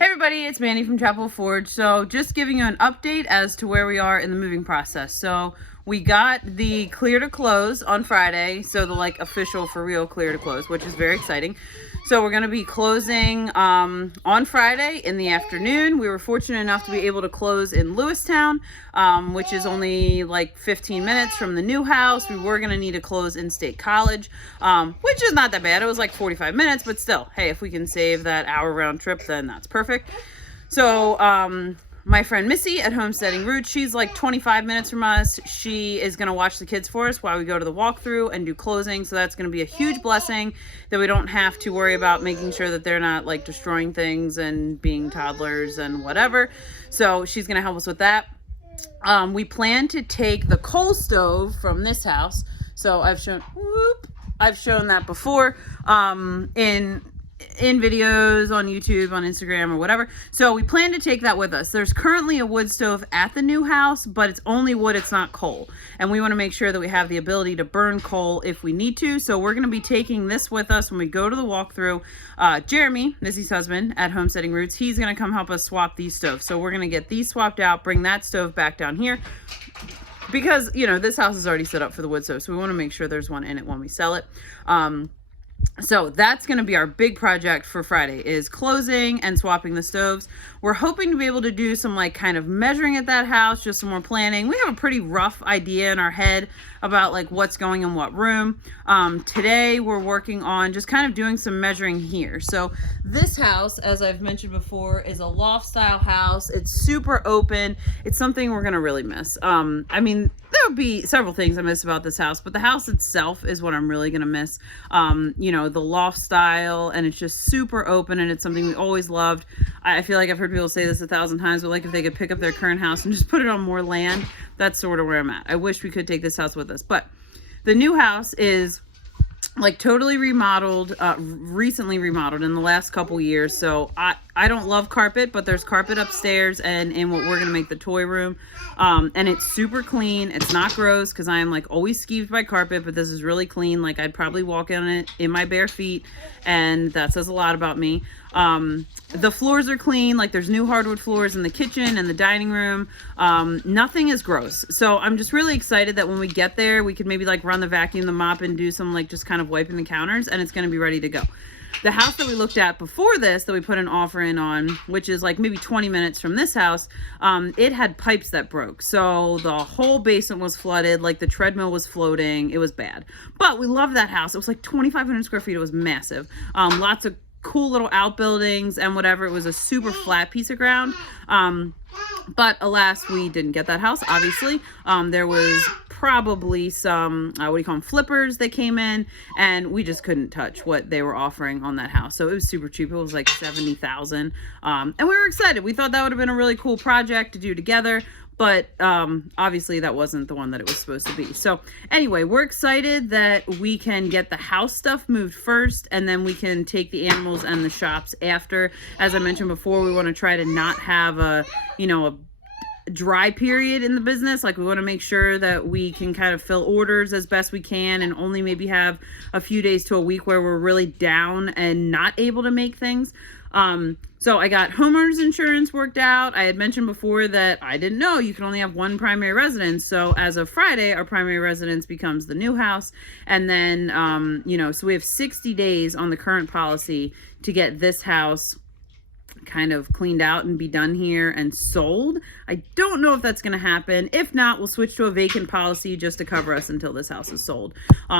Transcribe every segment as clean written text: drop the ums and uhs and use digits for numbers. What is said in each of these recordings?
Hey everybody, it's Mandy from Chapel Forge. So just giving you an update as to where we are in the moving process. So we got the clear to close on Friday, so the official for real clear to close, which is very exciting. So we're going to be closing on Friday in the afternoon. We were fortunate enough to be able to close in Lewistown, which is only like 15 minutes from the new house. We were going to need to close in State College, which is not that bad. It was like 45 minutes, but still, hey, if we can save that hour round trip, then that's perfect. So my friend Missy at Homesteading Roots, she's like 25 minutes from us. She is going to watch the kids for us while we go to the walkthrough and do closing. So that's going to be a huge blessing that we don't have to worry about making sure that they're not like destroying things and being toddlers and whatever. So she's going to help us with that. We plan to take the coal stove from this house. So I've shown that before in videos on YouTube, on Instagram, or whatever. So we plan to take that with us. There's currently a wood stove at the new house, but it's only wood, it's not coal. And we want to make sure that we have the ability to burn coal if we need to. So we're going to be taking this with us when we go to the walkthrough. Jeremy, Missy's husband at Homesteading Roots, he's going to come help us swap these stoves. So we're going to get these swapped out, bring that stove back down here. Because, you know, this house is already set up for the wood stove, so we want to make sure there's one in it when we sell it. So that's going to be our big project for Friday, is closing and swapping the stoves. We're hoping to be able to do some like kind of measuring at that house, just some more planning. We have a pretty rough idea in our head about like what's going in what room. Today we're working on just kind of doing some measuring here. So this house, as I've mentioned before, is a loft style house. It's super open. It's something we're going to really miss. I mean, there'll be several things I miss about this house, but the house itself is what I'm really going to miss. You know, the loft style, and it's just super open, and it's something we always loved. I feel like I've heard people say this 1,000 times, but like if they could pick up their current house and just put it on more land, that's sort of where I'm at. I wish we could take this house with us, but the new house is like totally remodeled, recently remodeled in the last couple years. So I don't love carpet, but there's carpet upstairs and in what we're going to make the toy room. And it's super clean. It's not gross because I am like always skeeved by carpet, but this is really clean. Like I'd probably walk on it in my bare feet, and that says a lot about me. The floors are clean. Like there's new hardwood floors in the kitchen and the dining room. Nothing is gross. So I'm just really excited that when we get there, we could maybe like run the vacuum, the mop, and do some like just kind of wiping the counters, and it's going to be ready to go. The house that we looked at before this, that we put an offer in on, which is like maybe 20 minutes from this house, it had pipes that broke. So the whole basement was flooded, like the treadmill was floating. It was bad. But we loved that house. It was like 2,500 square feet. It was massive. Lots of cool little outbuildings and whatever. It was a super flat piece of ground. But alas, we didn't get that house, obviously. There was probably some, what do you call them, flippers that came in, and we just couldn't touch what they were offering on that house. So it was super cheap. It was like $70,000. And we were excited. We thought that would have been a really cool project to do together. But obviously that wasn't the one that it was supposed to be. So anyway, we're excited that we can get the house stuff moved first, and then we can take the animals and the shops after. As I mentioned before, we want to try to not have a dry period in the business. Like we want to make sure that we can kind of fill orders as best we can, and only maybe have a few days to a week where we're really down and not able to make things. So I got homeowners insurance worked out. I had mentioned before that I didn't know you can only have one primary residence. So as of Friday, our primary residence becomes the new house. And then, so we have 60 days on the current policy to get this house kind of cleaned out and be done here and sold. I don't know if that's going to happen. If not, we'll switch to a vacant policy just to cover us until this house is sold.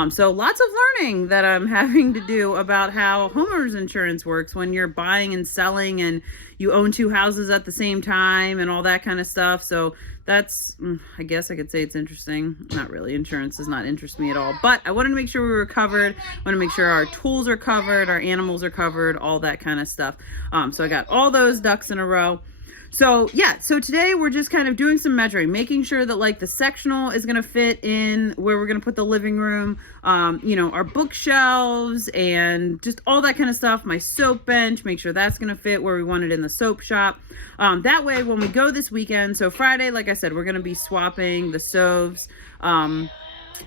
So lots of learning that I'm having to do about how homeowners insurance works when you're buying and selling and you own two houses at the same time and all that kind of stuff. So that's, I guess I could say it's interesting. Not really. Insurance does not interest me at all. But I wanted to make sure we were covered. I want to make sure our tools are covered, our animals are covered, all that kind of stuff. So I got all those ducks in a row. So yeah, so today we're just kind of doing some measuring, making sure that like the sectional is going to fit in where we're going to put the living room, our bookshelves and just all that kind of stuff. My soap bench, make sure that's going to fit where we want it in the soap shop. That way when we go this weekend, so Friday, like I said, we're going to be swapping the stoves.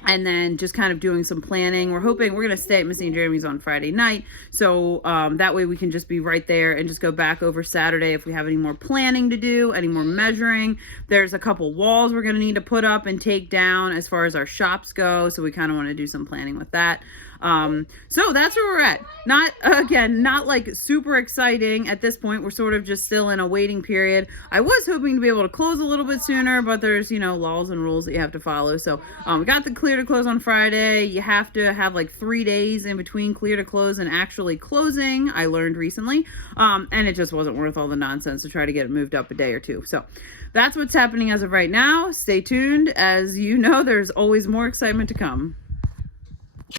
and then just kind of doing some planning. We're hoping we're going to stay at Missy and Jeremy's on Friday night, so that way we can just be right there and just go back over Saturday if we have any more planning to do, any more measuring. There's a couple walls we're going to need to put up and take down as far as our shops go, so we kind of want to do some planning with that. So that's where we're at. Not like super exciting at this point. We're sort of just still in a waiting period. I was hoping to be able to close a little bit sooner, but there's, laws and rules that you have to follow. So, we got the clear to close on Friday. You have to have like 3 days in between clear to close and actually closing, I learned recently. And it just wasn't worth all the nonsense to try to get it moved up a day or two. So that's what's happening as of right now. Stay tuned. As you know, there's always more excitement to come.